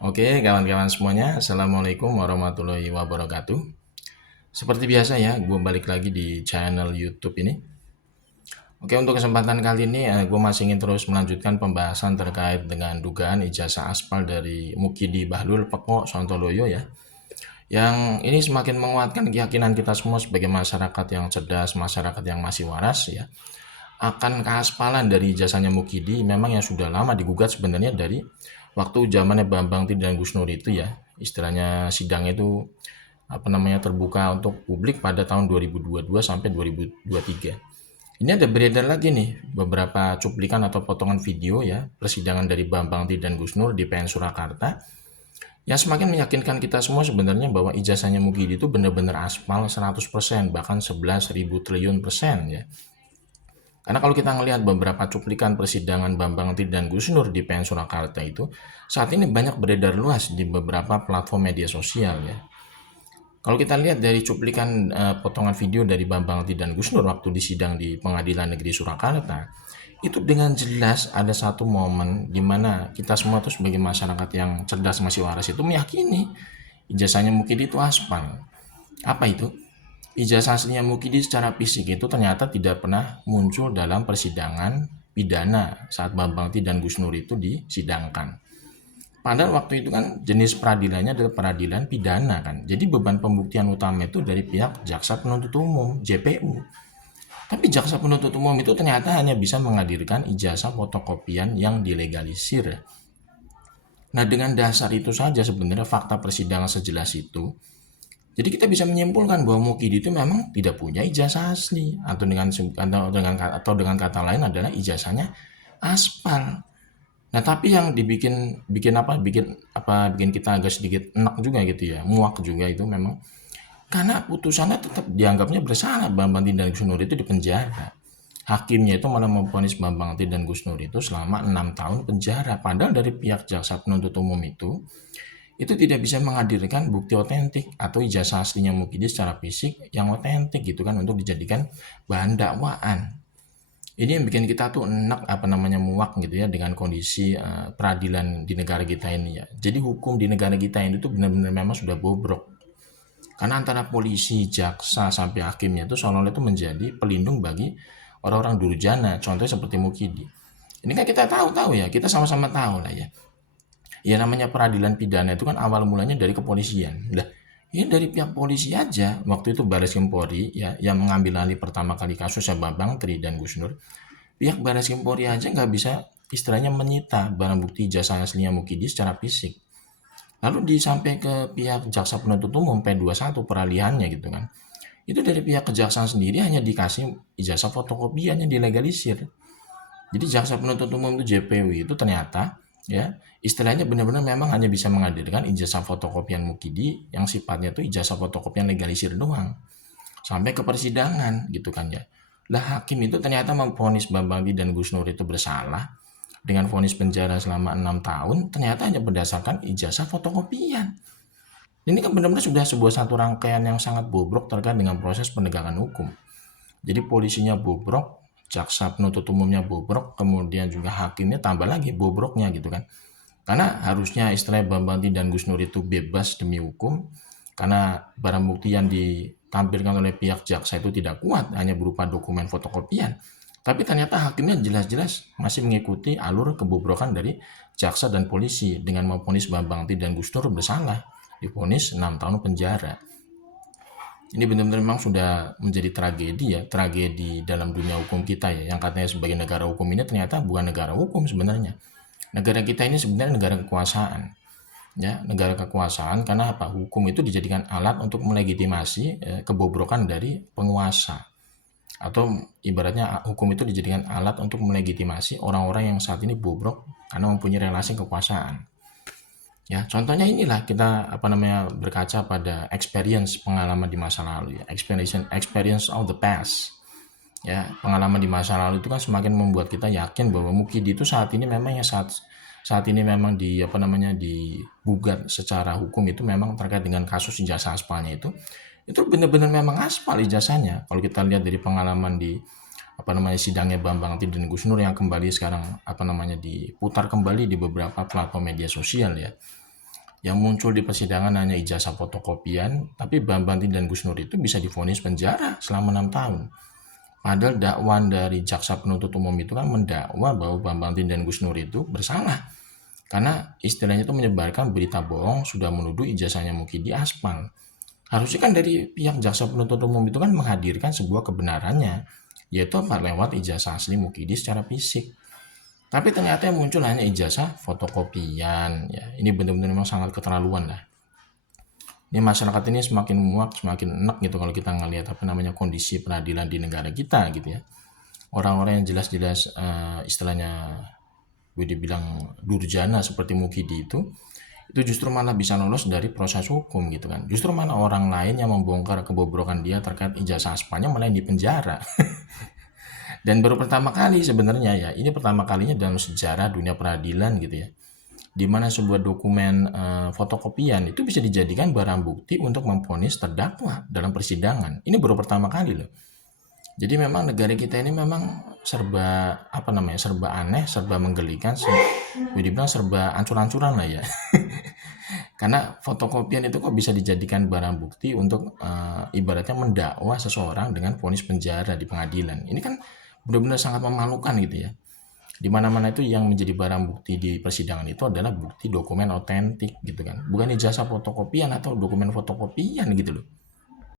Oke, kawan-kawan semuanya, Assalamualaikum warahmatullahi wabarakatuh. Seperti biasa ya, gue balik lagi di channel YouTube ini. Oke, untuk kesempatan kali ini, gue masih ingin terus melanjutkan pembahasan terkait dengan dugaan ijazah aspal dari Mukidi Bahlul Peko Sontoloyo ya. Yang ini semakin menguatkan keyakinan kita semua sebagai masyarakat yang cerdas, masyarakat yang masih waras ya. Akan keaspalan dari ijazahnya Mukidi memang yang sudah lama digugat sebenarnya dari waktu zamannya Bambang Tri dan Gus Nur itu ya. Istilahnya sidang itu terbuka untuk publik pada tahun 2022 sampai 2023. Ini ada beredar lagi nih beberapa cuplikan atau potongan video ya persidangan dari Bambang Tri dan Gus Nur di PN Surakarta yang semakin meyakinkan kita semua sebenarnya bahwa ijazahnya Mukidi itu benar-benar aspal 100% bahkan 11.000 triliun persen ya. Karena kalau kita ngelihat beberapa cuplikan persidangan Bambang Tri dan Gus Nur di PN Surakarta itu saat ini banyak beredar luas di beberapa platform media sosial ya. Kalau kita lihat dari cuplikan potongan video dari Bambang Tri dan Gus Nur waktu disidang di Pengadilan Negeri Surakarta, itu dengan jelas ada satu momen di mana kita semua tuh sebagai masyarakat yang cerdas masih waras itu meyakini ijazahnya Mukidi itu aspal. Apa itu? Ijazah aslinya Mukidi secara fisik itu ternyata tidak pernah muncul dalam persidangan pidana saat Bambang Tri dan Gus Nur itu disidangkan. Padahal waktu itu kan jenis peradilannya adalah peradilan pidana kan. Jadi beban pembuktian utama itu dari pihak jaksa penuntut umum, JPU. Tapi jaksa penuntut umum itu ternyata hanya bisa menghadirkan ijazah fotokopian yang dilegalisir. Nah, dengan dasar itu saja sebenarnya fakta persidangan sejelas itu, jadi kita bisa menyimpulkan bahwa Mukidi itu memang tidak punya ijazah asli atau dengan kata lain adalah ijazahnya aspal. Nah, tapi yang dibikin bikin kita agak sedikit enak juga gitu ya, muak juga itu memang karena putusannya tetap dianggapnya bersalah Bambang Tri dan Gus Nur itu dipenjara. Hakimnya itu malah memvonis Bambang Tri dan Gus Nur itu selama 6 tahun penjara. Padahal dari pihak jaksa penuntut umum itu tidak bisa menghadirkan bukti otentik atau ijazah aslinya Mukidi secara fisik yang otentik gitu kan untuk dijadikan bahan dakwaan. Ini yang bikin kita tuh enak muak gitu ya dengan kondisi peradilan di negara kita ini ya. Jadi hukum di negara kita ini tuh benar-benar memang sudah bobrok. Karena antara polisi, jaksa sampai hakimnya itu seolah-olah itu menjadi pelindung bagi orang-orang durjana. Contohnya seperti Mukidi. Ini kan kita tahu-tahu ya, kita sama-sama tahu lah ya. Ya namanya peradilan pidana itu kan awal mulanya dari kepolisian. Lah, ini dari pihak polisi aja waktu itu Bareskrim Polri ya yang mengambil alih pertama kali kasusnya Bambang Tri dan Gus Nur. Pihak Bareskrim Polri aja nggak bisa istilahnya menyita barang bukti jasa aslinya Mukidi secara fisik. Lalu disampai ke pihak jaksa penuntut umum P21 peralihannya gitu kan. Itu dari pihak kejaksaan sendiri hanya dikasih ijazah fotokopiannya dilegalisir. Jadi jaksa penuntut umum itu JPW itu ternyata ya istilahnya benar-benar memang hanya bisa menghadirkan ijazah fotokopian Mukidi yang sifatnya itu ijazah fotokopian legalisir doang sampai ke persidangan gitu kan ya. Lah hakim itu ternyata memvonis Bambang Tri dan Gus Nur itu bersalah dengan vonis penjara selama 6 tahun ternyata hanya berdasarkan ijazah fotokopian. Ini kan benar-benar sudah sebuah satu rangkaian yang sangat bobrok terkait dengan proses penegakan hukum. Jadi polisinya bobrok, jaksa penuntut umumnya bobrok, kemudian juga hakimnya tambah lagi bobroknya gitu kan. Karena harusnya istilah Bambang Tri dan Gus Nur itu bebas demi hukum, karena barang bukti yang ditampilkan oleh pihak jaksa itu tidak kuat, hanya berupa dokumen fotokopian. Tapi ternyata hakimnya jelas-jelas masih mengikuti alur kebobrokan dari jaksa dan polisi dengan memvonis Bambang Tri dan Gus Nur bersalah, divonis 6 tahun penjara. Ini benar-benar memang sudah menjadi tragedi ya, tragedi dalam dunia hukum kita ya, yang katanya sebagai negara hukum ini ternyata bukan negara hukum sebenarnya. Negara kita ini sebenarnya negara kekuasaan. Ya, negara kekuasaan karena apa? Hukum itu dijadikan alat untuk melegitimasi kebobrokan dari penguasa. Atau ibaratnya hukum itu dijadikan alat untuk melegitimasi orang-orang yang saat ini bobrok karena mempunyai relasi kekuasaan. Ya, contohnya inilah kita berkaca pada experience pengalaman di masa lalu ya, experience of the past. Ya, pengalaman di masa lalu itu kan semakin membuat kita yakin bahwa Mukidi itu saat ini memang ya saat ini memang digugat secara hukum itu memang terkait dengan kasus ijazah aspalnya itu benar-benar memang aspal ijazahnya. Kalau kita lihat dari pengalaman di sidangnya Bambang Tri dan Gus Nur yang kembali sekarang diputar kembali di beberapa platform media sosial ya. Yang muncul di persidangan hanya ijazah fotokopian, tapi Bambang Tin dan Gus Nur itu bisa divonis penjara selama 6 tahun. Padahal dakwaan dari jaksa penuntut umum itu kan mendakwa bahwa Bambang Tin dan Gus Nur itu bersalah. Karena istilahnya itu menyebarkan berita bohong sudah menuduh ijazahnya Mukidi aspal. Harusnya kan dari pihak jaksa penuntut umum itu kan menghadirkan sebuah kebenarannya, yaitu apa lewat ijazah asli Mukidi secara fisik. Tapi ternyata yang muncul hanya ijazah fotokopian. Ya, ini benar-benar memang sangat keterlaluan lah. Ini masyarakat ini semakin muak, semakin enak gitu kalau kita ngelihat apa namanya kondisi peradilan di negara kita gitu ya. Orang-orang yang jelas-jelas istilahnya gue dibilang durjana seperti Mukidi itu justru malah bisa lolos dari proses hukum gitu kan. Justru malah orang lain yang membongkar kebobrokan dia terkait ijazah aspalnya malah yang dipenjara. Dan baru pertama kali sebenarnya ya, ini pertama kalinya dalam sejarah dunia peradilan gitu ya, di mana sebuah dokumen fotokopian itu bisa dijadikan barang bukti untuk memvonis terdakwa dalam persidangan. Ini baru pertama kali loh. Jadi memang negara kita ini memang serba apa namanya, serba aneh, serba menggelikan, dibilang serba ancur-ancuran lah ya. Karena fotokopian itu kok bisa dijadikan barang bukti untuk ibaratnya mendakwa seseorang dengan vonis penjara di pengadilan. Ini kan benar-benar sangat memalukan gitu ya. Di mana-mana itu yang menjadi barang bukti di persidangan itu adalah bukti dokumen otentik gitu kan. Bukan ijazah fotokopian atau dokumen fotokopian gitu loh.